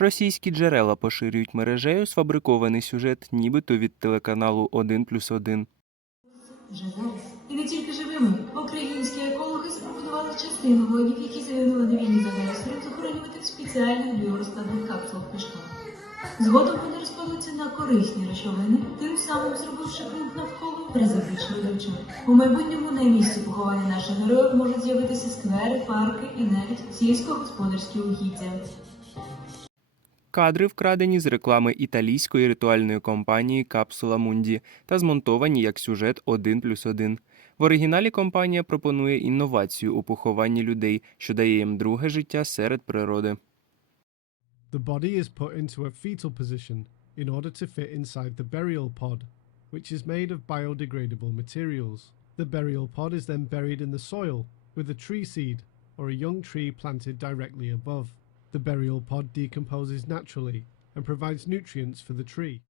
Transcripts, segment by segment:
Російські джерела поширюють мережею сфабрикований сюжет, нібито від телеканалу 1 плюс 1. І не тільки живими. Українські екологи запропонували частину воїнів, які загинули на війні з агресором, захоронювати в спеціальних біорозкладних капсулах кишках. Згодом вони розпадуться на корисні речовини, тим самим зробивши ґрунт навколо призабічно родючим. У майбутньому на місці поховання наших героїв можуть з'явитися сквери, парки і навіть сільськогосподарські угіддя. Кадри вкрадені з реклами італійської ритуальної компанії Капсула Мунді та змонтовані як сюжет 1 плюс 1. В оригіналі компанія пропонує інновацію у похованні людей, що дає їм друге життя серед природи. The body is put into a fetal position in order to fit inside the burial pod, which is made of biodegradable materials. The burial pod is then buried in the soil with a tree seed or a young tree planted directly above. The burial pod decomposes naturally and provides nutrients for the tree.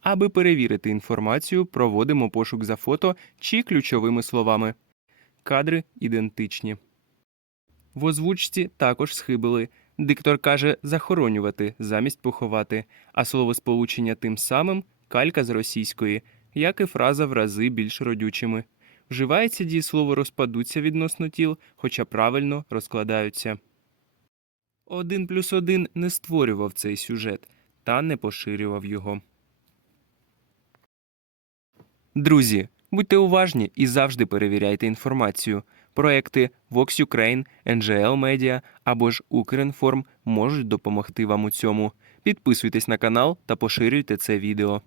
Аби перевірити інформацію, проводимо пошук за фото чи ключовими словами. Кадри ідентичні. В озвучці також схибили. Диктор каже захоронювати замість поховати, а словосполучення тим самим калька з російської, як і фраза в рази більш родючими. Вживається дієслово розпадуться відносно тіл, хоча правильно розкладаються. Один плюс один не створював цей сюжет та не поширював його. Друзі, будьте уважні і завжди перевіряйте інформацію. Проекти Vox Ukraine, NGL Media або ж Укрінформ можуть допомогти вам у цьому. Підписуйтесь на канал та поширюйте це відео.